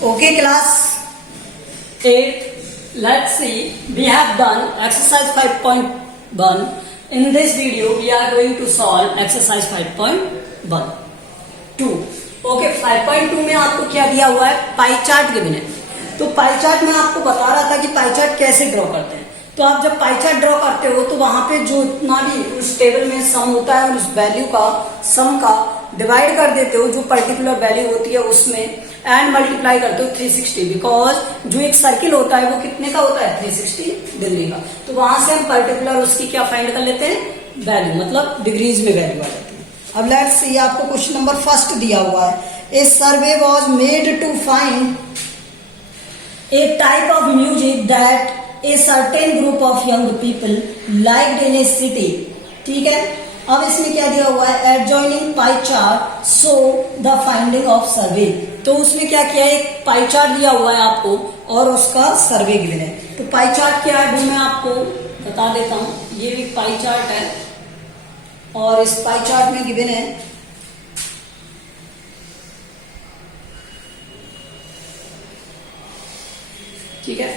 Okay, class 8. Let's see. We have done exercise 5.1. In this video, we are going to solve exercise 5.1. 2. Okay, 5.2 में आपको क्या दिया हुआ है? पाई चार्ट गिवन है. तो पाई चार्ट में आपको बता रहा था कि पाई चार्ट कैसे ड्रॉ करते हैं. तो आप जब पाई चार्ट ड्रॉ करते हो तो वहां पे जो इतना भी उस टेबल में सम होता है उस वैल्यू का सम का डिवाइड कर देते हो जो पर्टिकुलर वैल्यू होती है उसमें एंड मल्टीप्लाई करते हो 360 बिकॉज जो एक सर्किल होता है वो कितने का होता है 360 डिग्री का. तो वहां से हम पर्टिकुलर उसकी क्या फाइंड कर लेते हैं वैल्यू मतलब डिग्रीज में वैल्यू आ जाती है. अब लेट्स सी आपको क्वेश्चन नंबर फर्स्ट दिया हुआ है. A survey was made to find a type of music that a certain group of young people liked in a city. ठीक है. अब इसमें क्या दिया हुआ है adjoining pie chart so the finding of survey. तो उसमें क्या किया है एक पाई चार्ट दिया हुआ है आपको और उसका सर्वे गिवन है. तो पाई चार्ट क्या है वो मैं आपको बता देता हूं. ये भी पाई चार्ट है और इस पाई चार्ट में गिवन है ठीक है.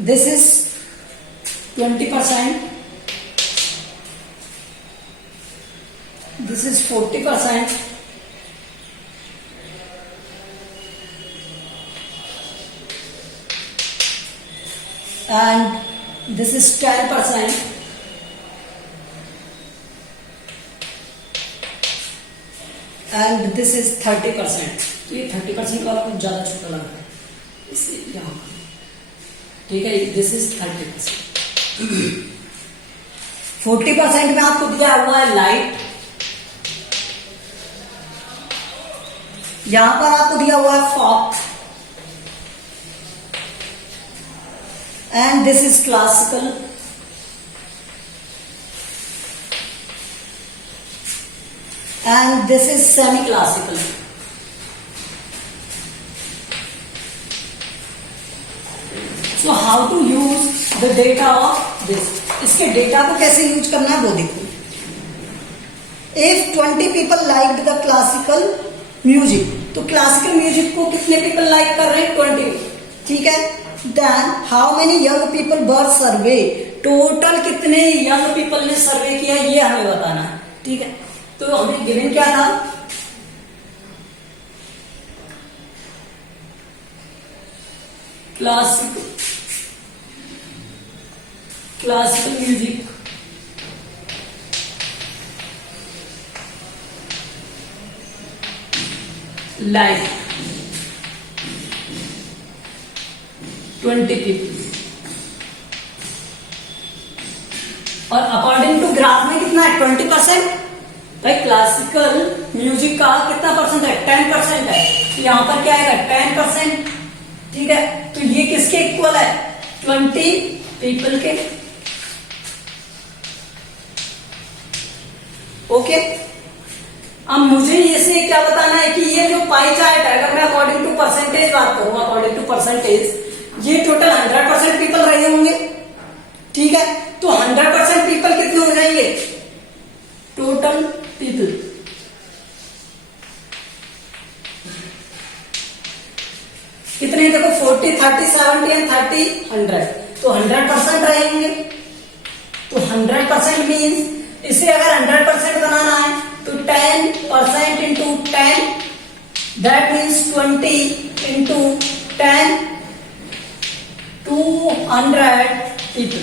This is 20%. This is 40%. And this is 10%. And this is 30%. तो ये 30% वाला कुछ ज्यादा छोटा लग रहा है इसलिए यहाँ ठीक है. This is 30%. 40% में आपको दिया हुआ है लाइट. यहां पर आपको दिया हुआ है folk and this is classical and this is semi classical. So how to use the data of this. इसके डेटा को कैसे यूज करना है वो देखो. If 20 people liked the classical music तो क्लासिकल म्यूजिक को कितने पीपल लाइक कर रहे हैं 20. ठीक है. Then how many young people were survey. Total कितने यंग पीपल ने सर्वे किया ये हमें बताना है. ठीक है. तो हमें गिवन क्या था क्लासिकल म्यूजिक लाइक 20 पीपल और अकॉर्डिंग टू ग्राफ में कितना है 20%. भाई क्लासिकल म्यूजिक का कितना परसेंट है 10% है. तो यहां पर क्या आएगा 10%. ठीक है. तो ये किसके इक्वल है 20 पीपल के. ओके. अब मुझे इसे क्या बताना है कि ये जो पाई चार्ट है अगर मैं अकॉर्डिंग टू परसेंटेज बात करूं अकॉर्डिंग टू परसेंटेज ये टोटल 100% पीपल रहे होंगे. ठीक है. तो 100% पीपल कितने हो जाएंगे टोटल पीपल कितने देखो 40 30 70 एंड 30 100. तो 100% रहेंगे. तो 100% मीन्स इसे अगर 100% बनाना है तो 10% into 10 that means 20 into 10 200 people.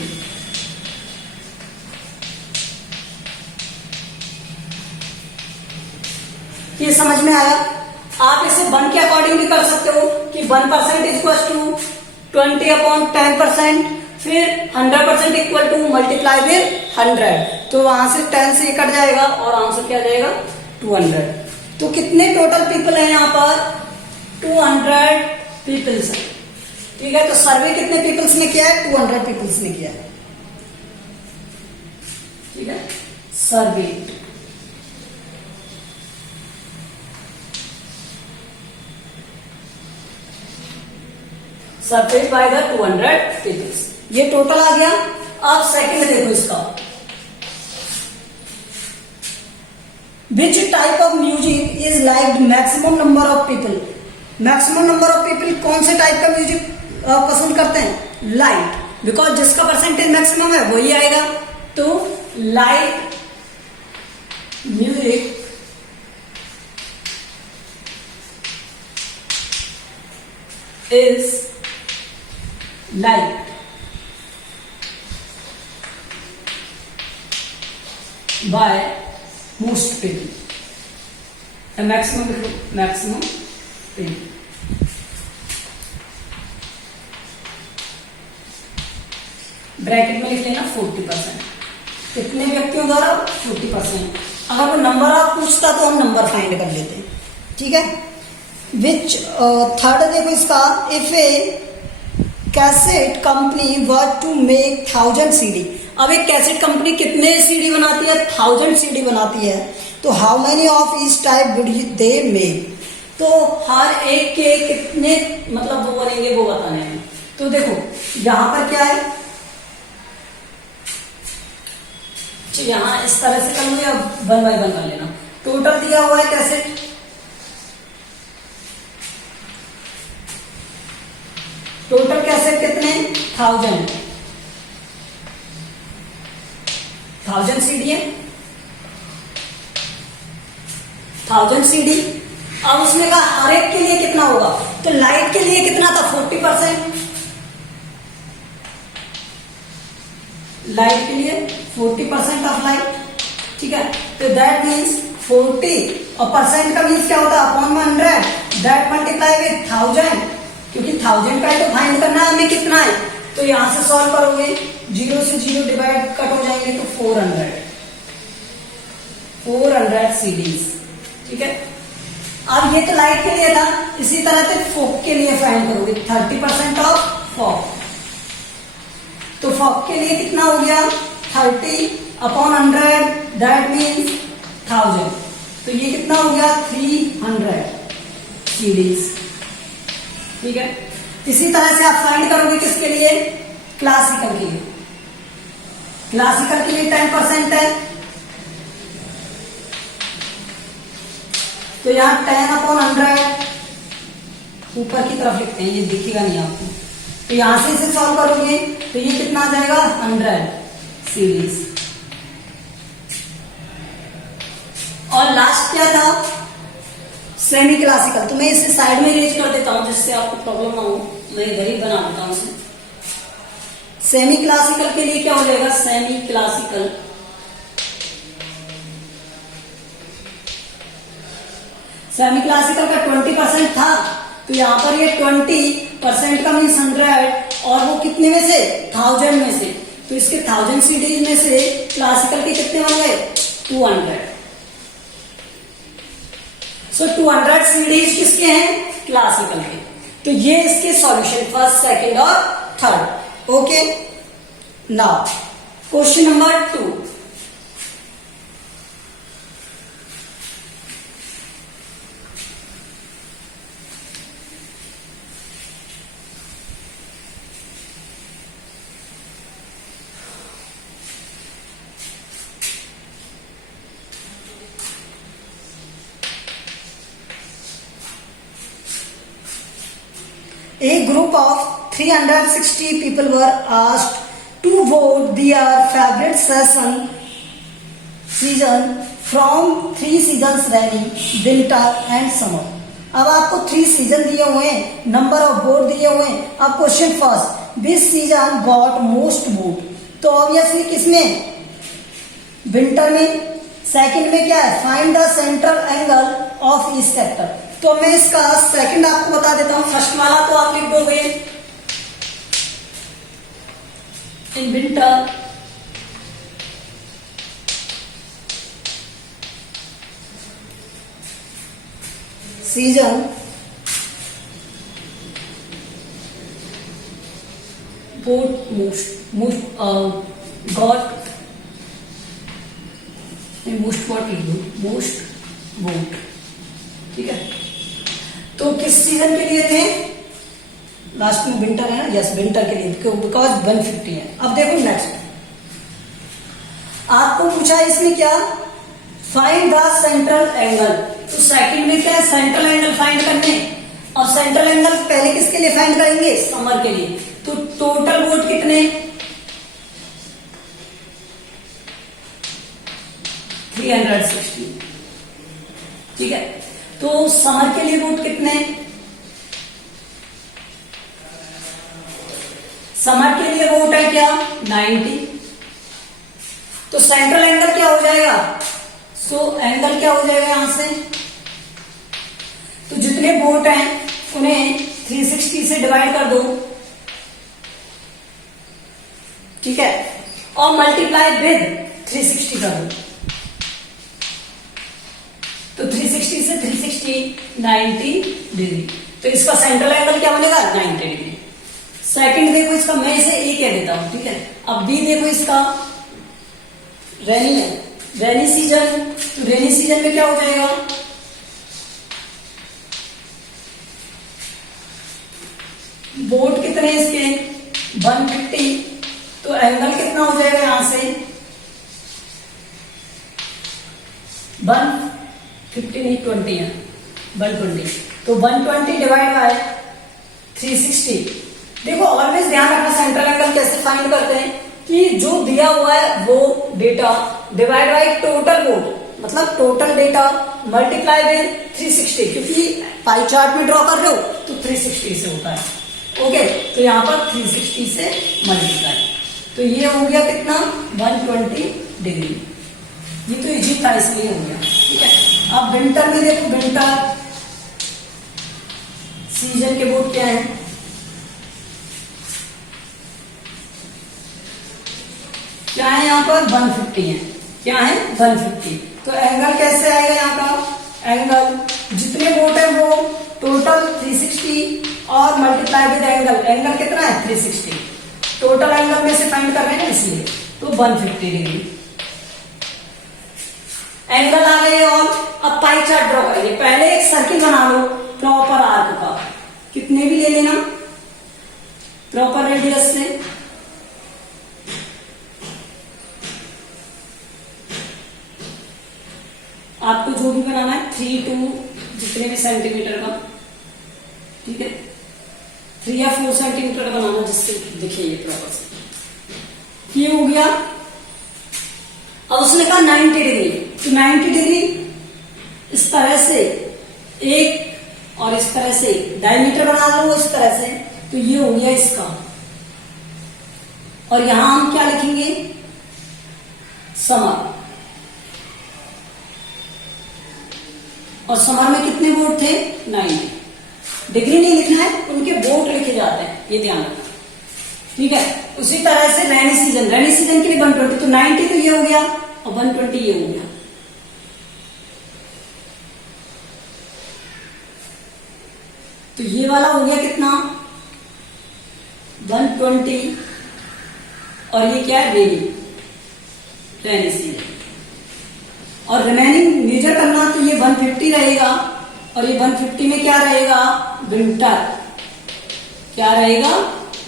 ये समझ में आया. आप इसे 1 के अकॉर्डिंग भी कर सकते हो कि 1% इक्वल टू 20/10%. फिर 100% इक्वल टू मल्टीप्लाई विद 100. तो वहां से 10 से कट जाएगा और आंसर क्या जाएगा 200. तो कितने टोटल पीपल हैं यहाँ पर 200 पीपल्स है. ठीक है. तो सर्वे कितने पीपल्स ने किया है 200 पीपल्स ने किया है. ठीक है. सर्वे सरफेस बाय द 200 पीपल्स. ये टोटल आ गया. अब सेकंड देखो इसका Which type of music is liked maximum number of people? Maximum number of people कौन से टाइप का म्यूजिक पसंद करते हैं? लाइट, बिकॉज जिसका परसेंटेज मैक्सिमम है वही आएगा। तो light music is like by most people, a maximum people. Bracket में लिख लेना 40%। कितने व्यक्तियों द्वारा? 40%। अगर वो नंबर आप पूछता तो हम नंबर फाइंड कर लेते हैं, ठीक है। विच थर्ड देखो इसका, if a cassette company work to make 1000 CD। अब एक कैसेट कंपनी कितने सीडी बनाती है? 1000 CD बनाती है। तो how many of each type would they make? तो हर एक के कितने मतलब वो बनेंगे वो बताने हैं। तो देखो यहां पर क्या है, यहां इस तरह से कर लो या 1 by 1 कर लेना। टोटल दिया हुआ है कैसेट, टोटल कैसेट कितने? 1000 CD है, 1000 CD। अब उसने कहा हर एक के लिए कितना होगा, तो लाइट के लिए कितना था? 40%। लाइट के लिए 40% ऑफ लाइट, ठीक है। तो दैट मीन्स 40 और परसेंट का मीन्स क्या होता है? अपॉन 100, दैट मल्टीप्लाई विद 1000, क्योंकि 1000 का तो फाइंड करना है हमें कितना है। तो यहां से सॉल्व करोगे, 0 से 0 डिवाइड कट हो जाएंगे तो 400 CDs, ठीक है। अब ये तो लाइट के लिए था, इसी तरह से फॉग के लिए फाइंड करोगे 30% ऑफ फॉग। तो फॉग के लिए कितना हो गया? 30 अपॉन 100, दैट मीन्स 1000। तो ये कितना हो गया? 300 CDs, ठीक है। इसी तरह से आप फाइंड करोगे किसके लिए? क्लासिकल के लिए। क्लासिकल के लिए 10% है, तो यहां 10 अपॉन 100 ऊपर की तरफ लिखते हैं, ये दिखेगा नहीं आपको। तो यहां से इसे सॉल्व करोगे तो ये कितना आ जाएगा? 100 सीरीज। और लास्ट क्या था? Semi classical. तो मैं इसे साइड में अरेंज कर देता हूं जिससे आपको प्रॉब्लम ना हो, मैं इधर ही बना देता हूं इसे। सेमी क्लासिकल के लिए क्या हो जाएगा? सेमी क्लासिकल सेमी क्लासिकल का 20% था, तो यहां पर ये 20% का मीन्स 100, और वो कितने में से? 1000 में से। तो इसके 1000 सीरीज में से क्लासिकल के कितने बन गए? 200। सो 200 सीरीज किसके हैं? क्लासिकल के। तो ये इसके सॉल्यूशन फर्स्ट, सेकंड और third. Okay, now question number 2। A group of 360 people were asked to vote their favorite season from 3 seasons: rainy, winter and summer. अब आपको 3 सीजन दिए हुए हैं, नंबर ऑफ वोट दिए हुए हैं। अब क्वेश्चन फर्स्ट, विच सीजन गॉट मोस्ट वोट? तो ऑब्वियसली किसमें? विंटर में। सेकंड में क्या है? Find the central angle of each sector. तो मैं इसका सेकंड आपको बता देता हूं। फर्स्ट वाला तो आप लिख दोगे, in winter season vote most got, most vote लिख दो, मोस्ट वोट, ठीक है। तो किस सीजन के लिए थे? लास्ट में विंटर है ना, यस, विंटर के लिए, बिकॉज 150 है। अब देखो नेक्स्ट, आपको पूछा इसमें क्या? Find the central angle. तो सेकंड में क्या है? सेंट्रल एंगल फाइंड करने, और अब सेंट्रल एंगल पहले किसके लिए फाइंड करेंगे, समर के लिए। तो टोटल वोट कितने, 360, ठीक है। तो समर के लिए वोट कितने, समर के लिए वोट है क्या 90। तो सेंट्रल एंगल क्या हो जाएगा, सो एंगल क्या हो जाएगा यहां से, तो जितने वोट हैं उन्हें 360 से डिवाइड कर दो, ठीक है, और मल्टीप्लाई विद 360 कर दो। तो 360 से 360 90 डिग्री, तो इसका सेंट्रल एंगल क्या बनेगा 90 डिग्री। सेकंड देखो इसका, मैं इसे ए कह देता हूं, ठीक है। अब बी देखो इसका, रेनी सीजन, तो रेनी सीजन में क्या हो जाएगा, वोट कितने इसके 150, तो एंगल कितना हो जाएगा यहां से 150 नहीं 20 है 120, तो 120 डिवाइड बाय 360। देखो ऑलवेज ध्यान रखना सेंट्रल एंगल कैसे फाइंड करते हैं कि जो दिया हुआ है वो data divide by total vote, मतलब टोटल डेटा मल्टीप्लाई विद 360, क्योंकि पाई चार्ट में ड्रॉ कर रहे हो तो 360 से होता है, ओके। तो यहां पर 360 से मल्टीप्लाई, तो ये हो गया कितना 120 डिग्री। ये तो इजी था इसलिए हो गया, ठीक है। अब विंटर में देखो, विंटर सीजन के वोट क्या है, क्या है यहाँ पर 150 है, क्या है 150। तो एंगल कैसे आएगा यहाँ का, एंगल जितने वोट है वो टोटल 360 और मल्टीप्लाई विद एंगल, एंगल कितना है 360, टोटल एंगल में से फाइंड कर रहे हैं इसलिए, तो 150 डिग्री एंगल आ गए। और अब पाई चार्ट ड्रॉ करेंगे, पहले एक सर्किल बना लो प्रॉपर आर्क का, कितने भी ले लेना प्रॉपर रेडियस से, आपको जो भी बनाना है 3 2 जितने भी सेंटीमीटर का, ठीक है, 3 या 4 सेंटीमीटर का बनाना जिससे दिखे ये प्रॉपर से। ये हो गया। अब उसने कहा 90 डिग्री, तो 90 डिग्री इस तरह से एक और इस तरह से डायमीटर बना लो इस तरह से, तो ये हो गया इसका। और यहां हम क्या लिखेंगे समर, और समर में कितने वोट थे 90, डिग्री नहीं लिखना है, उनके वोट लिखे जाते हैं, ये ध्यान रखना, ठीक है। उसी तरह से रेनी सीजन, रेनी सीजन के लिए 120, तो 90 तो ये हो गया और 120 ये हो गया। तो ये वाला हो गया कितना 120, और ये क्या है रेनी सीजन, और रिमेनिंग मेजर करना तो ये 150 रहेगा, और ये 150 में क्या रहेगा विंटर, क्या रहेगा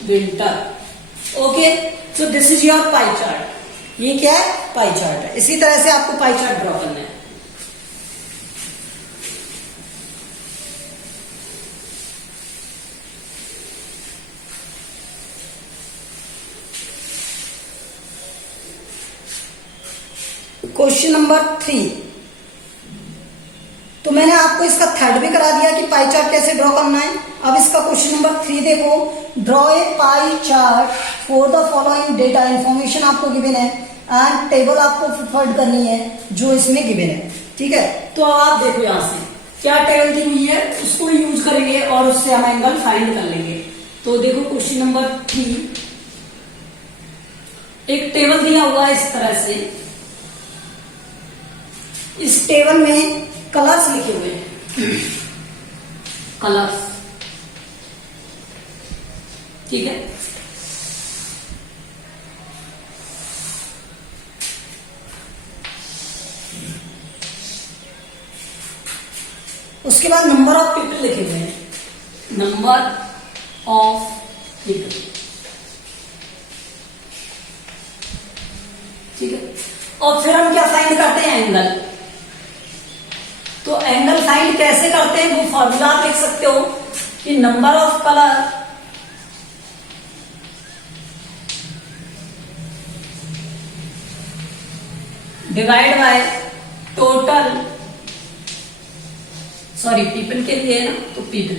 winter, okay. So this is your pie chart, ये क्या है पाई चार्ट है। इसी तरह से आपको पाई चार्ट ड्रॉ करना है। क्वेश्चन नंबर 3, तो मैंने आपको इसका थर्ड भी करा दिया कि पाई चार्ट कैसे ड्रॉ करना है। अब इसका क्वेश्चन नंबर 3 देखो, draw a pie chart for the following data, information आपको गिवन है एंड टेबल आपको प्रिफर्ड करनी है जो इसमें गिवन है, ठीक है। तो अब आप देखो यहां से क्या टेबल दी हुई है उसको यूज करेंगे और उससे हम एंगल फाइंड कर लेंगे। तो देखो क्वेश्चन नंबर 3, एक टेबल दिया हुआ है इस तरह से, इस टेबल में कलर्स लिखे हुए हैं, कलर्स, ठीक है। उसके बाद नंबर ऑफ पीपल लिखे हुए हैं, नंबर ऑफ पीपल, ठीक है। और फिर हम क्या फाइंड करते हैं एंगल। तो एंगल फाइंड कैसे करते हैं वो फॉर्मूला आप लिख सकते हो कि number of colour divide by total, sorry people के लिए है ना, तो people,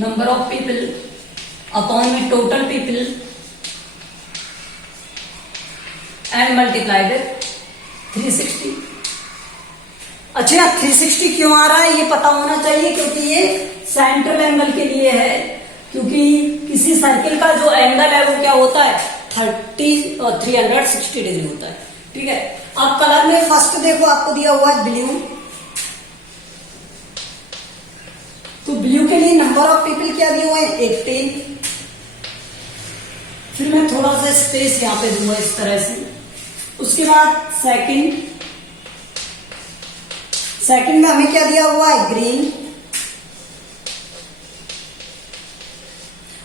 number of people upon में total people and multiply with 360। अच्छा 360 क्यों आ रहा है ये पता होना चाहिए, क्योंकि ये सेंट्रल एंगल के लिए है, क्योंकि किसी सर्किल का जो एंगल है वो क्या होता है 30 और 360 डिग्री होता है। ठीक है, अब कलर में फर्स्ट देखो आपको दिया हुआ है ब्लू, तो ब्लू के लिए नंबर ऑफ पीपल क्या दिए हुए हैं 18। फिर मैं थोड़ा सा स्पेस यहां पे दूंगा इस तरह से। उसके बाद सेकंड में हमें क्या दिया हुआ है ग्रीन,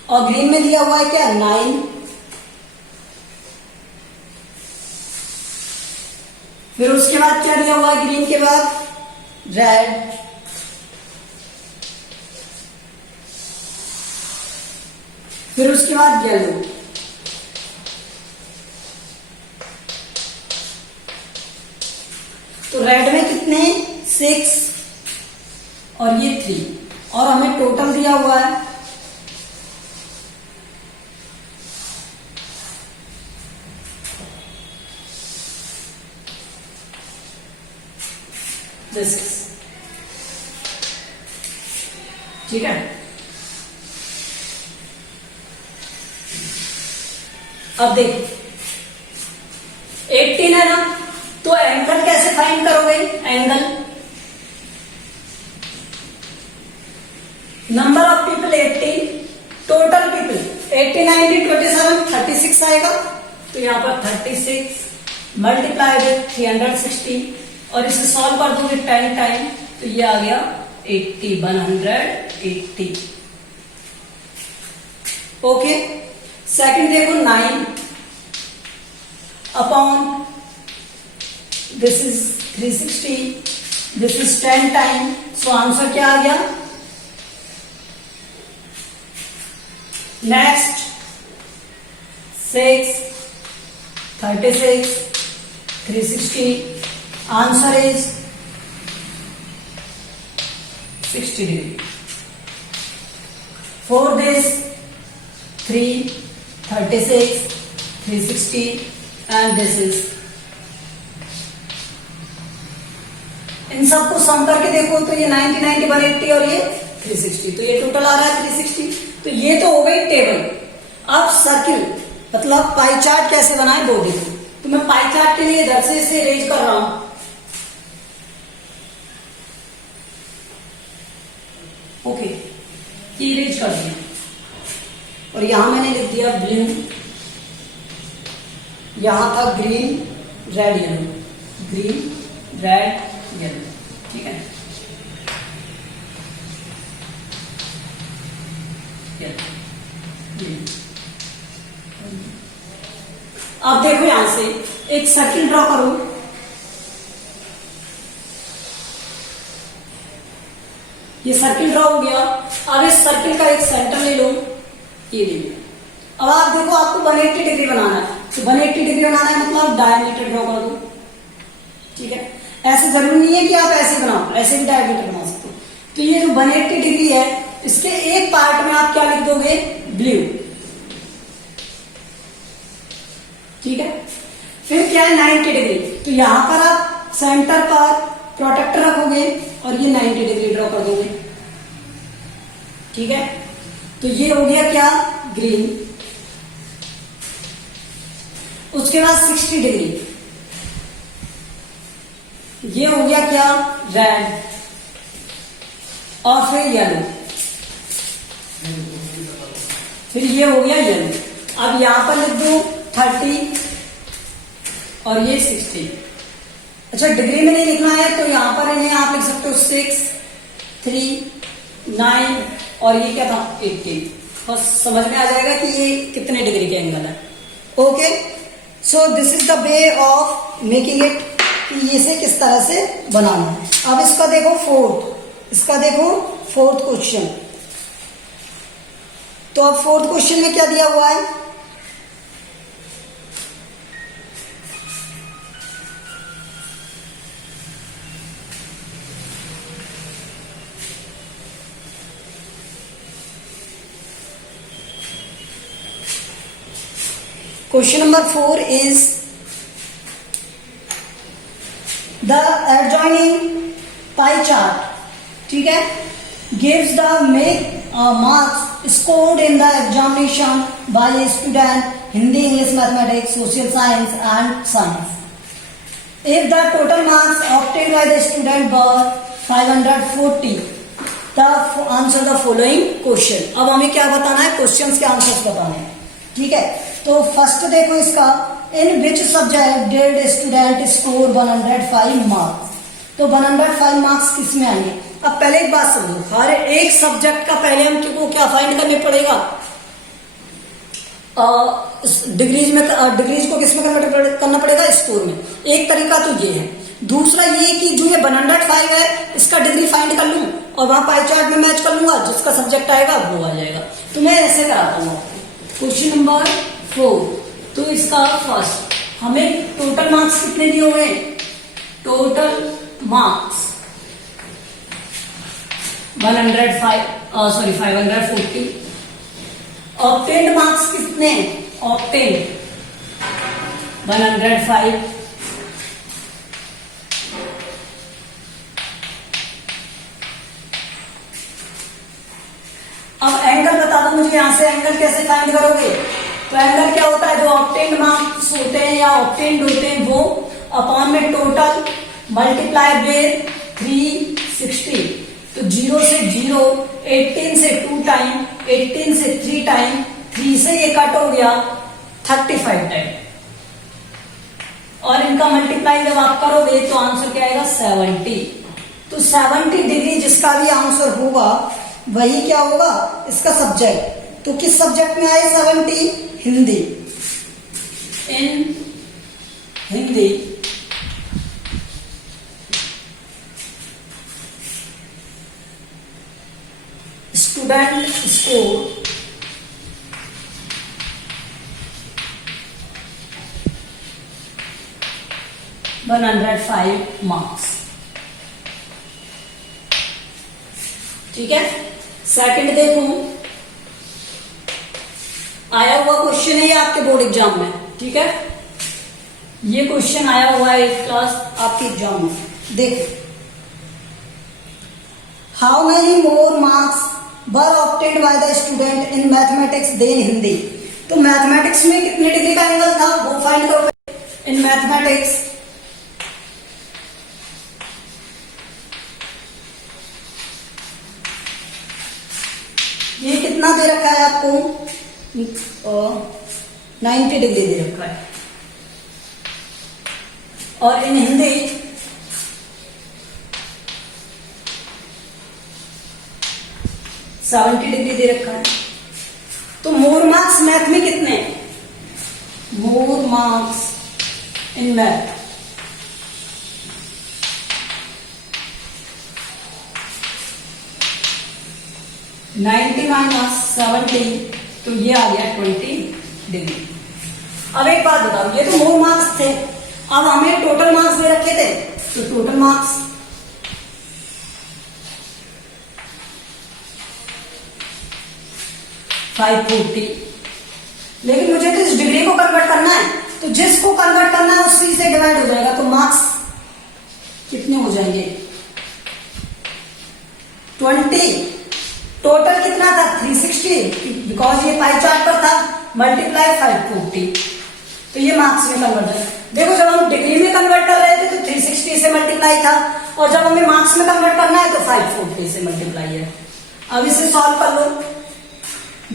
और ग्रीन में दिया हुआ है क्या 9। फिर उसके बाद क्या दिया हुआ है ग्रीन के बाद रेड, फिर उसके बाद येलो, तो रेड में कितने 6 और ये 3, और हमें टोटल दिया हुआ है this is, ठीक है। अब देखो 18 है ना, तो एंगल कैसे फाइंड करोगे, angle number of people 18, total people 18 90 27 36 आएगा, तो यहां पर 36 मल्टीप्लाई विद 360, और इसे सॉल्व कर दोगे 10 टाइम, तो ये आ गया 80 180। ओके, सेकंड देखो 9 upon this is 360, this is 10 time, so answer क्या आ गया। Next 6 36 360, answer is 60 degree. For this 3 36 360 and this is, इन सबको सम करके देखो तो ये 90 90 180 और ये 360, तो ये टोटल आ रहा है 360। तो ये तो हो गई टेबल। अब सर्किल मतलब पाई चार्ट कैसे बनाए वो देखो, तो मैं पाई चार्ट के लिए इधर से इसे अरेंज कर रहा हूं। ओके, ये अरेंज कर दिया, और यहां मैंने लिख दिया ब्लू, यहां था green red yellow, green red yellow, ठीक है। अब देखो यहां से एक सर्किल ड्रॉ करो, ये सर्किल ड्रॉ हो गया। अब इस सर्किल का एक सेंटर ले लो, ये ले लो। अब आप देखो आपको 180 डिग्री बनाना है, तो 180 डिग्री बनाना है मतलब डायमीटर ड्रॉ कर दो, ठीक है। ऐसे जरूरी नहीं है कि आप ऐसे बनाओ, ऐसे भी डायमीटर बना सकते हो। तो ये जो 180 डिग्री है, इसके एक पार्ट में आप क्या लिख दोगे ब्लू, ठीक है। फिर क्या है 90 डिग्री, तो यहां पर आप सेंटर पर प्रोटेक्टर रखोगे और ये 90 डिग्री ड्रॉ कर दोगे, ठीक है। तो ये हो गया क्या ग्रीन। उसके बाद 60 डिग्री, ये हो गया क्या रेड, और फिर येलो, फिर ये हो गया येलो। अब यहां पर लिख दो 30 और ये 60। अच्छा डिग्री में नहीं लिखना है तो यहां पर इन्हें आप लिख सकते हो 6 3 9 और ये क्या था 80। बस समझ में आ जाएगा कि ये कितने डिग्री के एंगल है। Okay, so this is the way of making it, कि इसे किस तरह से बनाना है। अब इसका देखो फोर्थ क्वेश्चन। तो अब फोर्थ क्वेश्चन में क्या दिया हुआ है? Question number 4 is the adjoining pie chart, ठीक है, gives the marks scored in the examination by a student Hindi, English, Mathematics, Social Science and Science. If the total marks obtained by the student were 540, the answer the following question. अब हमें क्या बताना है? Questions के answers बताने हैं, ठीक है। तो फर्स्ट देखो इसका, in which subject did student score 105 marks. तो 105 मार्क्स किस में आएंगे? अब पहले एक बात समझो, हर एक सब्जेक्ट का पहले हमको क्या फाइंड करने पड़ेगा? डिग्रीज को किस में करना पड़ेगा? स्कोर में। एक तरीका तो ये है। दूसरा ये कि जो ये 105 है इसका डिग्री फाइंड कर लूं और वहां पाई चार्ट में मैच कर लूंगा, जिसका सब्जेक्ट आएगा वो आ जाएगा। तो मैं ऐसे कराता हूँ। क्वेश्चन नंबर 4, तो इसका फर्स्ट हमें टोटल मार्क्स कितने दिए हुए हैं? Total marks 540। ऑब्टेन्ड मार्क्स कितने? ऑब्टेन्ड 105। अब एंगल बता दो मुझे, यहां से एंगल कैसे फाइंड करोगे? तो एंगल क्या होता है? जो ऑब्टेन्ड मार्क्स होते हैं या ऑब्टेन्ड होते हैं वो अपॉन में टोटल मल्टीप्लाई बाय 360। तो 0 से 0, 18 से 2 टाइम, 18 से 3 टाइम, 3 से ये कट हो गया 35 टाइम, और इनका मल्टीप्लाई जब आप करोगे तो आंसर क्या आएगा? 70। तो 70 डिग्री जिसका भी आंसर होगा वही क्या होगा? इसका सब्जेक्ट। तो किस सब्जेक्ट में आए 70? हिंदी। इन हिंदी स्टूडेंट स्कोर 105 मार्क्स, ठीक है। सेकंड देखो, आया हुआ क्वेश्चन है ये आपके बोर्ड एग्जाम में, ठीक है। ये क्वेश्चन आया हुआ है 8th क्लास आपके एग्जाम में। देखो, how many more marks were obtained by the student in mathematics than Hindi. तो मैथमेटिक्स में कितने डिग्री का एंगल था वो फाइंड करो। इन मैथमेटिक्स ये कितना दे रखा है आपको? 90 डिग्री दे रखा है। और इन हिंदी 70 डिग्री दे रखा है। तो मोर मार्क्स मैथ में कितने? More marks in math 90 minus 70, तो ये आ गया 20 डिग्री। अब एक बात बताओ, ये तो मोर मार्क्स थे, अब हमें टोटल मार्क्स दे रखे थे, तो टोटल मार्क्स $540। लेकिन मुझे तो इस डिग्री को कन्वर्ट करना है, तो जिसको कन्वर्ट करना है उसी से डिवाइड हो जाएगा, तो मार्क्स कितने हो जाएंगे? 20। टोटल कितना था? 360, बिकॉज ये पाई चार्ट पर था, मल्टीप्लाई 540, तो ये मार्क्स में कन्वर्ट है। देखो, जब हम डिग्री में कन्वर्ट कर रहे थे तो 360 से मल्टीप्लाई था, और जब हमें मार्क्स में कन्वर्ट करना है तो 540 से मल्टीप्लाई है। अब इसे सॉल्व कर लो।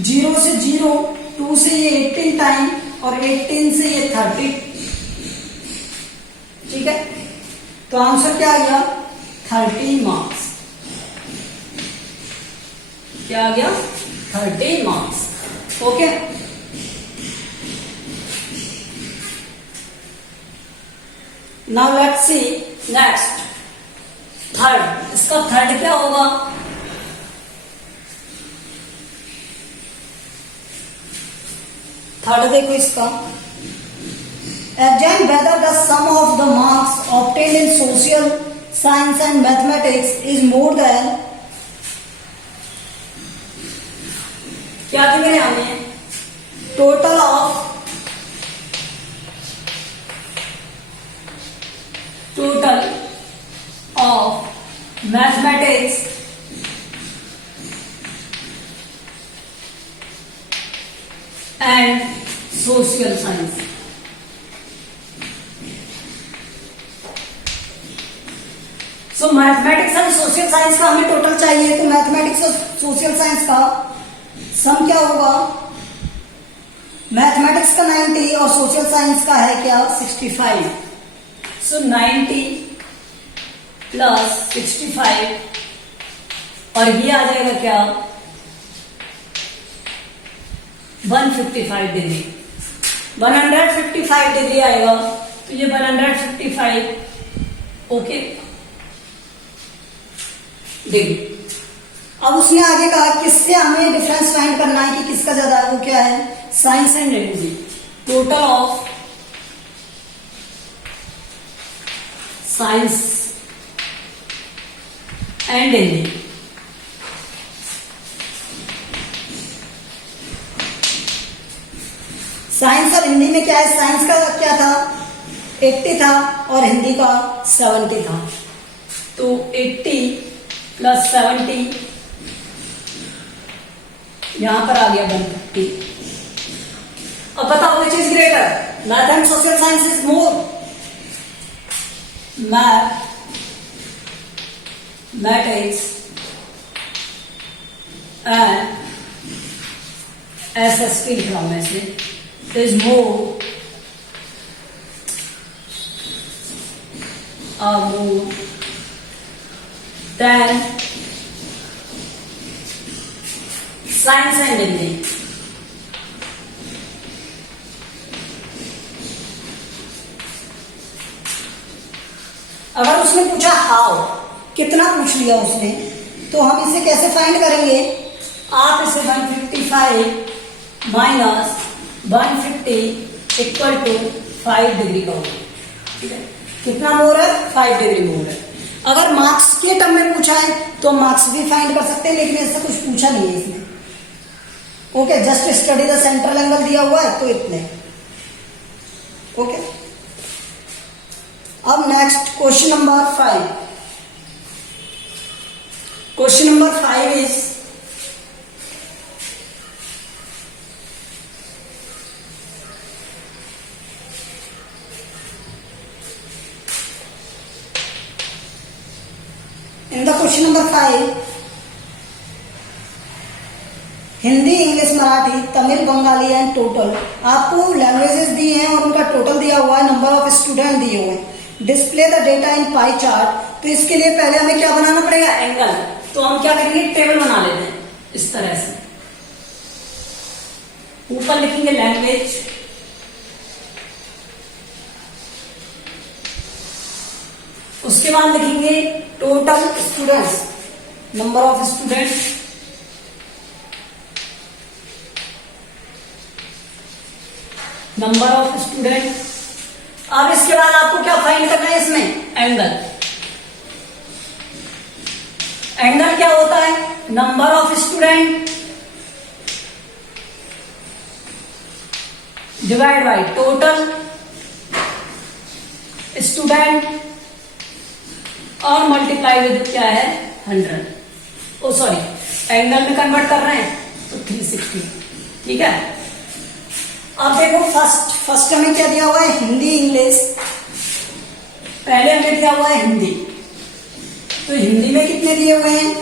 0 से 0, 2 से ये 18 टाइम, और 18 से ये 30, ठीक है। तो आंसर क्या आ गया? 30 मार्क्स। क्या आ गया? 30 marks. Okay, now let's see next, third. इसका थर्ड क्या होगा? थर्ड देखो इसका, exam whether the sum of the marks obtained in social science and mathematics is more than, क्या थे मेरे हमें total of mathematics and social science. So mathematics and social science का हमें टोटल चाहिए, तो मैथमेटिक्स और सोशल साइंस का सम क्या होगा, मैथमेटिक्स का 90 और सोशल साइंस का है क्या 65। सो 90 प्लस 65 और ये आ जाएगा क्या 155 डिग्री, 155 डिग्री आएगा। तो ये 155 ओके डिग्री। अब उसने आगे कहा किससे हमें डिफरेंस फाइंड करना है कि किसका ज्यादा है, वो क्या है, science and Hindi, total of science and Hindi. Science और हिंदी में क्या है, साइंस का क्या था 80 था और हिंदी का 70 था। तो 80 प्लस 70 यहां पर आ गया 150। अब बताओ which is greater, math and social science is more, mathematics and SST लिखा हूं मैं से is more than science and Hindi। अगर उसने पूछा हाउ, कितना पूछ लिया उसने, तो हम इसे कैसे फाइंड करेंगे, आप इसे 155 माइनस 150 इक्वल टू 5 डिग्री करोगे, ठीक है। कितना मोर है, 5 डिग्री मोर है। अगर मार्क्स के टर्म में पूछा है तो मार्क्स भी फाइंड कर सकते हैं, लेकिन ऐसा कुछ पूछा नहीं है इसमें। Okay, just study the central angle दिया हुआ है तो इतने। ओके, अब next question number 5। Question number 5 is in the question number 5 Hindi, English, Marathi, Tamil, Bengali and total, आपको लैंग्वेजेस दी हैं और उनका टोटल दिया हुआ है, नंबर ऑफ स्टूडेंट दिए हुए हैं। Display the data in pie chart, तो इसके लिए पहले हमें क्या बनाना पड़ेगा, एंगल। तो हम क्या करेंगे, टेबल बना लेते हैं इस तरह से। ऊपर लिखेंगे लैंग्वेज, उसके बाद लिखेंगे total students, number of students, number of student. अब इसके बाद आपको क्या फाइंड करना है इसमें, एंगल। एंगल क्या होता है, number of student divide by total student और मल्टीप्लाई विद क्या है 100। ओ सॉरी, एंगल में कन्वर्ट कर रहे हैं तो 360, ठीक है। अब देखो फर्स्ट हमें क्या दिया हुआ है, हिंदी, इंग्लिश। पहले हमें दिया हुआ है हिंदी, तो हिंदी में कितने दिए हुए हैं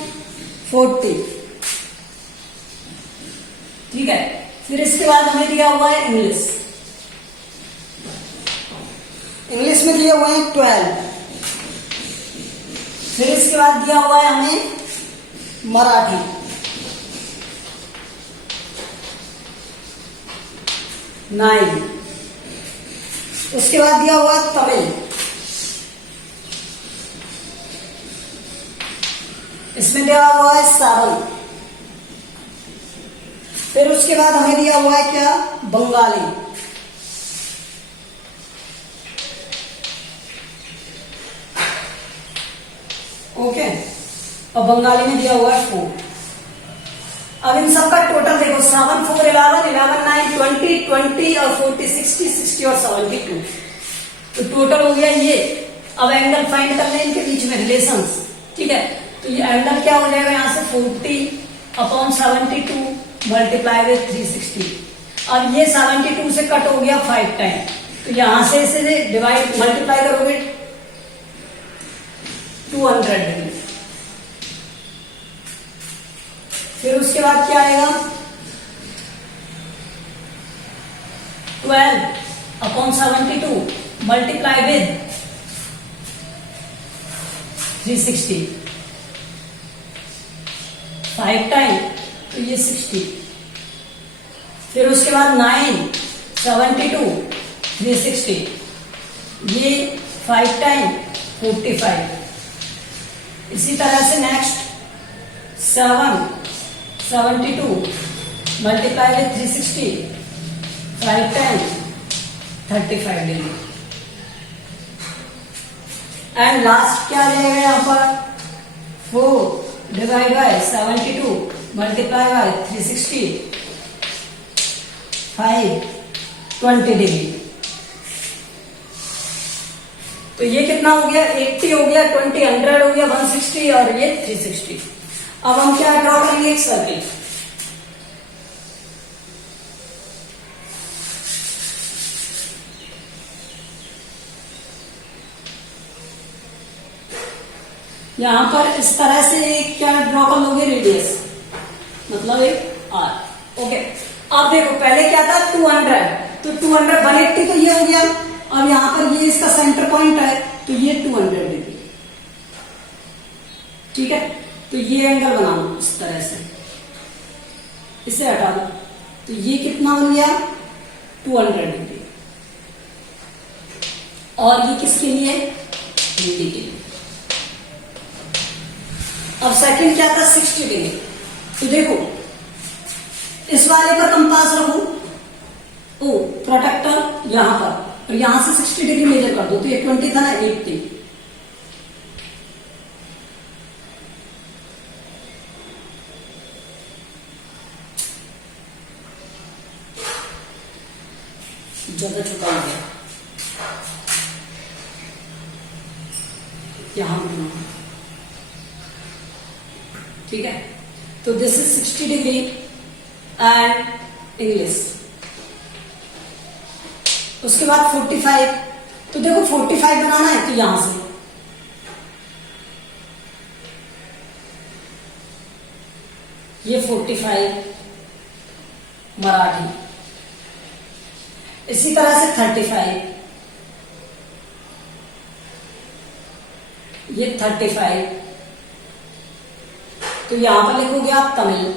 40, ठीक है। फिर इसके बाद हमें दिया हुआ है इंग्लिश, इंग्लिश में दिए हुए हैं 12। फिर इसके बाद दिया हुआ है हमें मराठी, 9। उसके बाद दिया हुआ है तमिल, इसमें दिया हुआ है 7। फिर उसके बाद हमें दिया हुआ है क्या, बंगाली। ओके, और बंगाली में दिया हुआ है 4। अब इन सबका टोटल देखो, 7 4 11 11 9 20 20 और 40 60 60 और 72, तो टोटल हो गया ये। अब एंगल फाइंड कर लें इनके बीच में रिलेशंस, ठीक है। तो ये एंगल क्या हो जाएगा यहाँ से 40/72 मल्टीप्लाई विथ 360। अब ये 72 से कट हो गया 5 टाइम, तो यहां से इसे डिवाइड मल्टीप्लाई करोगे 200 डिग्री। फिर उसके बाद क्या आएगा, 12/72 मल्टीप्लाई विद 360, 5 टाइम, तो ये 60। फिर उसके बाद 9/72 360, ये 5 टाइम 45। इसी तरह से next 7/72 multiply with 360, 5 time 35 degree. And last क्या आ जाएगा यहाँ पर, 4 divide by 72 multiply by 360, 5 20 degree. तो ये कितना हो गया, 80 हो गया, 20 100 हो गया, 160 और ये 360। अब हम क्या ड्रॉ करेंगे, एक सर्किल। यहां पर इस तरह से एक क्या ड्रॉ कर लोगे, रेडियस, मतलब एक आर। ओके, अब देखो पहले क्या था 200, तो 200 180 तो ये हो गया। अब यहां पर ये इसका सेंटर पॉइंट है, तो ये 200 डिग्री, ठीक है। तो ये एंगल बना लो इस तरह से, इसे हटा दो, तो ये कितना हो गया 200 डिग्री। और ये किसके लिए, हिंदी के लिए। अब सेकंड क्या था 60 डिग्री, तो देखो इस वाले पर कंपास रखो, ओ प्रोटेक्टर यहां पर, और यहां से 60 डिग्री मेजर कर दो, तो ये 20 था ना, 80। ज्यादा छोटा हो गया, यहां बनाओ, ठीक है। तो this is 60 degree and English. उसके बाद 45, तो देखो 45 बनाना है, तो यहां से ये 45 मराठी, इसी तरह से 35, ये 35, तो यहां पर लिखोगे आप तमिल।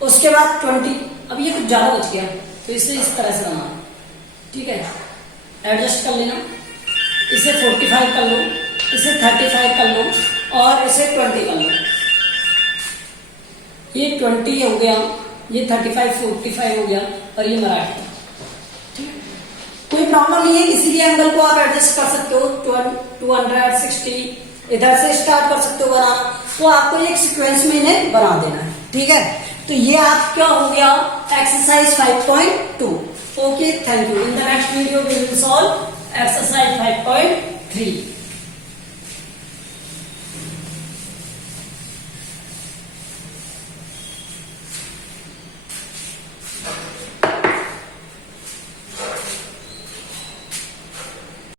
उसके बाद 20, अब ये कुछ ज्यादा बच गया, तो इसे इस तरह से बनाना, ठीक है, एडजस्ट कर लेना। इसे 45 कर लो, इसे 35 कर लो, और इसे 20 कर लो। ये 20 हो गया, ये 35 45 हो गया, और ये मराठी। कोई प्रॉब्लम नहीं है, किसी भी एंगल को आप एडजस्ट कर सकते हो। 260 इधर से स्टार्ट कर सकते हो बनाना, तो आपको एक सीक्वेंस में इन्हें बना देना है, ठीक है। तो ये आपका हो गया exercise 5.2। Okay, thank you. In the next video we will solve exercise 5.3।